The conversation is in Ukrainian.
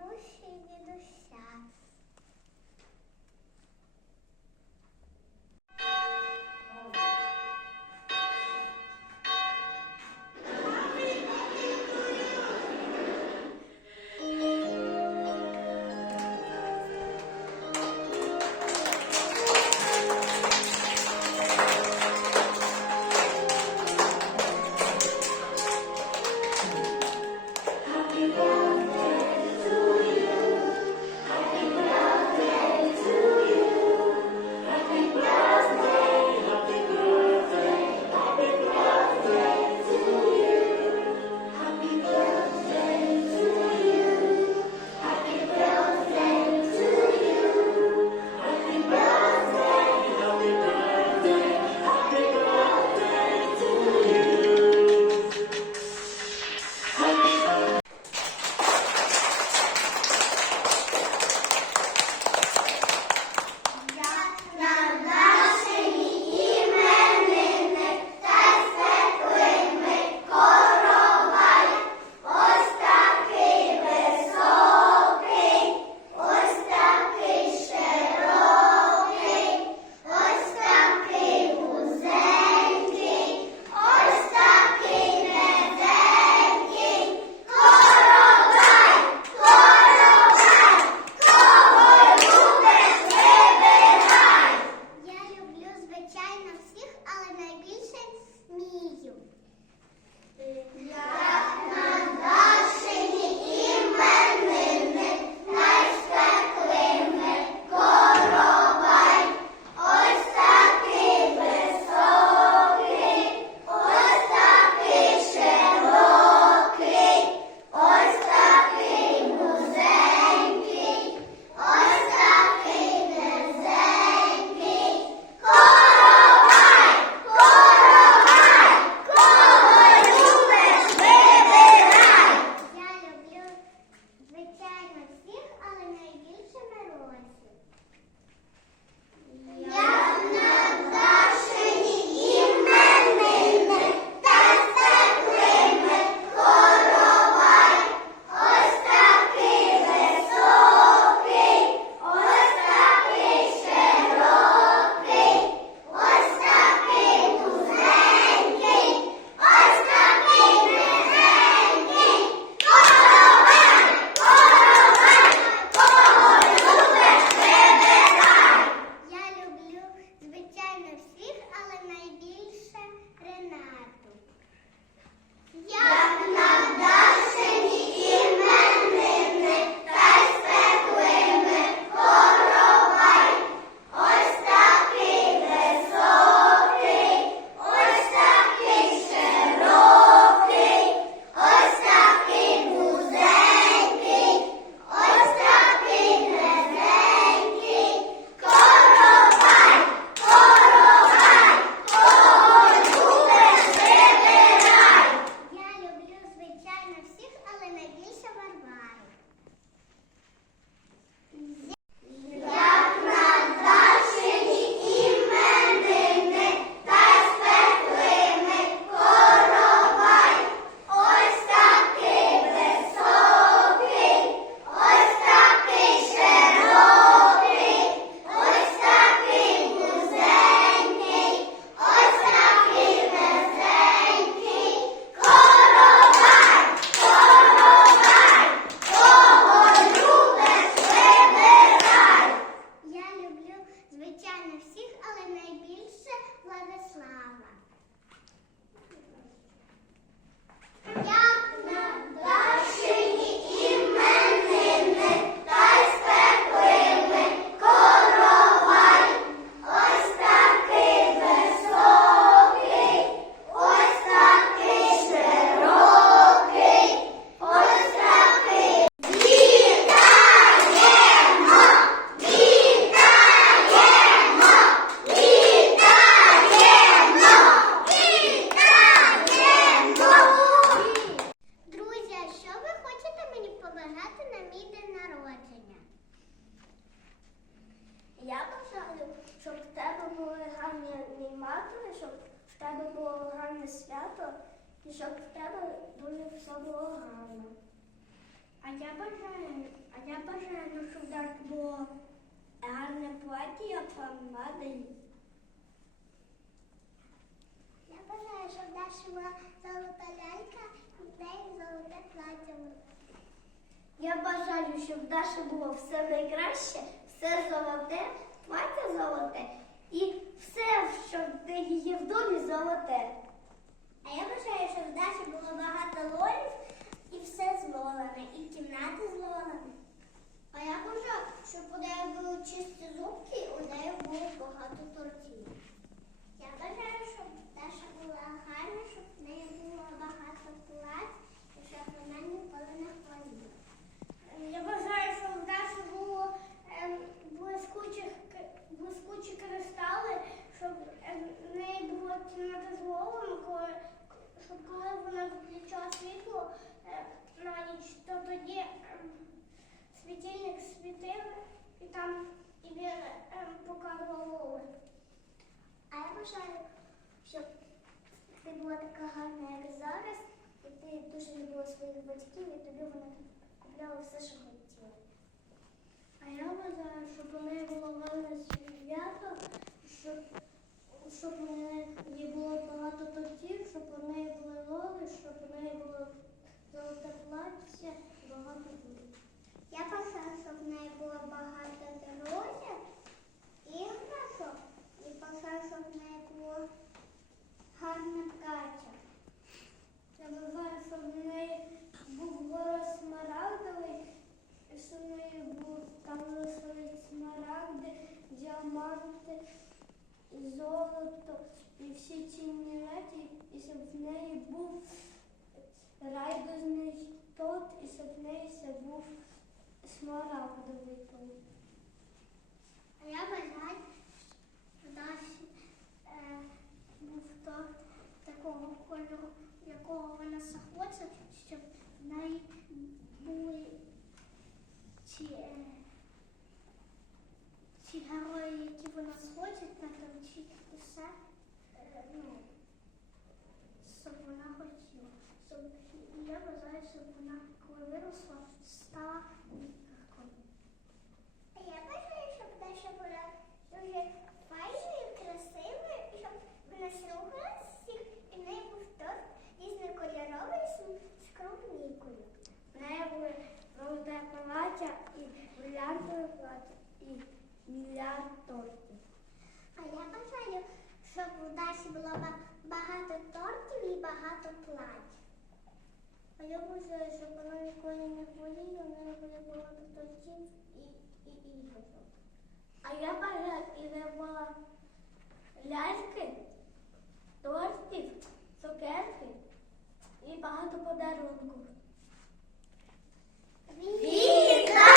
mochila do chá. Тебе було гарне свято і щоб в тебе дуже все було гарно. А я бажаю, а я бажаю, щоб так було гарне плаття, як. Я бажаю, щоб в Даші була золота лялька і в неї золоте плаття. Я бажаю, щоб в Даші було все найкраще, все золоте, плаття золоте і все, що є в домі, золоте. А я бажаю, щоб в Даші було багато лолів і все зловане, і кімнати зловане. А я бажаю, щоб у неї були чисті зубки, у неї було багато тортів. Я бажаю, щоб Даша була гарна, щоб в неї було багато плать, і щоб вона ніколи не хворіла. Я бажаю, щоб в Даші було ем, блискучі, блискучі кристали, щоб ем, в неї була кімната з головами, коли, щоб коли вона виключала світло е, на ніч, то тоді ем, світильник світив і і він ем, показував. А я бажаю, щоб ти була така гарна, як зараз, і ти дуже любила своїх батьків, і тобі вони купляли все, що хотіла. А я вважаю, щоб у неї було гарне свято, щоб, щоб у неї було багато тортів, щоб у неї були лови, щоб у неї було золоте плаття, багато буде. Я бажаю, щоб в неї було багато друзів, іграшок, і бажаю, щоб в неї було гарне плаття. Я бажаю, щоб в неї був город смарагдовий, щоб в неї був там лишили смарагди, діаманти, золото, і всі цінні речі, і щоб в неї був райдужний торт, і щоб в неї ще був смарагдовий торт. А я бажаю, щоб Даші е, був торт такого кольору, якого вона захоче, щоб в неї були ці, е, ці герої, які вона схоче на торті, і все, е, ну, щоб вона хотіла. Щоб, я бажаю, щоб вона, коли виросла, стала лікаркою. А я бажаю, щоб Даша була дуже файною, красивою, і щоб вона слухала всіх, і в неї був торт різнокольоровий з, клубнікою. В неї були золоте плаття і бриллиантове плаття, і мільярд тортів. А я бажаю, щоб у Даші було багато тортів і багато плать. А я вважаю, що вона ніколи не боліє, у неї буде багато торчів і, і іграшок. А я бажаю і робила ляльки, тортів, цукерки і багато подарунків. Віка!